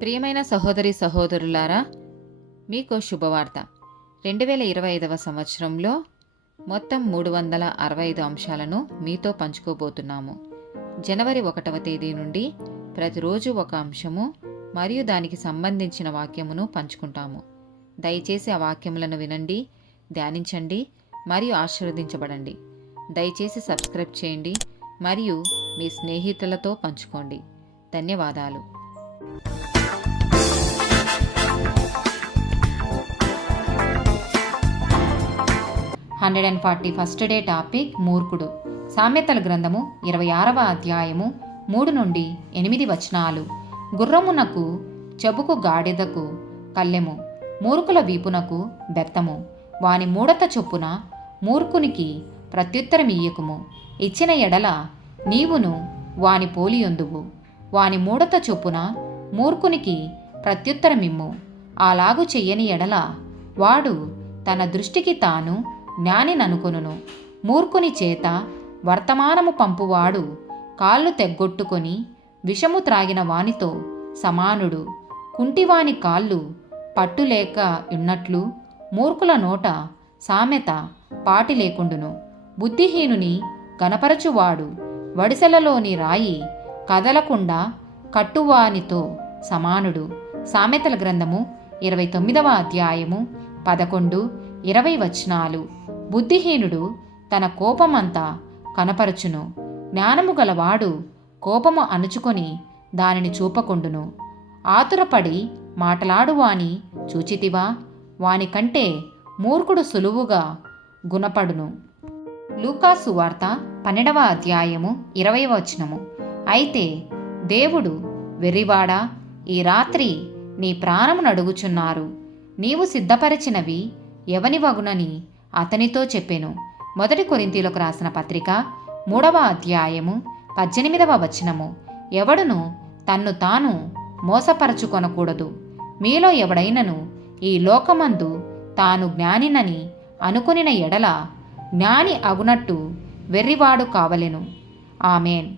ప్రియమైన సహోదరి సహోదరులారా, మీకు శుభవార్త. 2025 సంవత్సరంలో మొత్తం 365 అంశాలను మీతో పంచుకోబోతున్నాము. జనవరి 1వ తేదీ నుండి ప్రతిరోజు ఒక అంశము మరియు దానికి సంబంధించిన వాక్యమును పంచుకుంటాము. దయచేసి ఆ వాక్యములను వినండి, ధ్యానించండి మరియు ఆశీర్వదించబడండి. దయచేసి సబ్స్క్రైబ్ చేయండి మరియు మీ స్నేహితులతో పంచుకోండి. ధన్యవాదాలు. 141st డే టాపిక్ మూర్ఖుడు. సామెతల గ్రంథము 26వ అధ్యాయము 3 నుండి 8 వచనాలు. గుర్రమునకు చెబుకు గాడిదకు కళ్ళెము, మూర్ఖుల వీపునకు బెత్తము. వాని మూడత చొప్పున మూర్ఖునికి ప్రత్యుత్తరమియ్యకుము. ఇచ్చిన ఎడల నీవును వాని పోలియొందువు. వాని మూడత చొప్పున మూర్ఖునికి ప్రత్యుత్తరమిమ్ము. అలాగు చెయ్యని ఎడల వాడు తన దృష్టికి తాను జ్ఞానిననుకొనును. మూర్ఖుని చేత వర్తమానము పంపువాడు కాళ్ళు తెగ్గొట్టుకొని విషము త్రాగిన వానితో సమానుడు. కుంటివాని కాళ్ళు పట్టులేక ఉన్నట్లు మూర్ఖుల నోట సామెత పాటి లేకుండును. బుద్ధిహీనుని గనపరచువాడు వడిసెలలోని రాయి కదలకుండా కట్టువానితో సమానుడు. సామెతల గ్రంథము 29వ అధ్యాయము 11, 20 వచనాలు. బుద్ధిహీనుడు తన కోపమంతా కనపరచును. జ్ఞానము గలవాడు కోపము అణుచుకొని దానిని చూపకుండును. ఆతురపడి మాటలాడువాని చూచితివా? వానికంటే మూర్ఖుడు సులువుగా గుణపడును. లూకా సువార్త 12వ అధ్యాయము 20వ వచనము. అయితే దేవుడు, వెర్రివాడా, ఈ రాత్రి నీ ప్రాణము నడుగుచున్నారు. నీవు సిద్ధపరిచినవి ఎవని వగునని అతనితో చెప్పెను. 1 కొరింథీయులకు రాసిన పత్రిక 3వ అధ్యాయము 18వ వచనము. ఎవడును తన్ను తాను మోసపరచుకొనకూడదు. మీలో ఎవడైనను ఈ లోకమందు తాను జ్ఞానినని అనుకొనిన ఎడల జ్ఞాని అగునట్టు వెర్రివాడు కావలెను. ఆమేన్.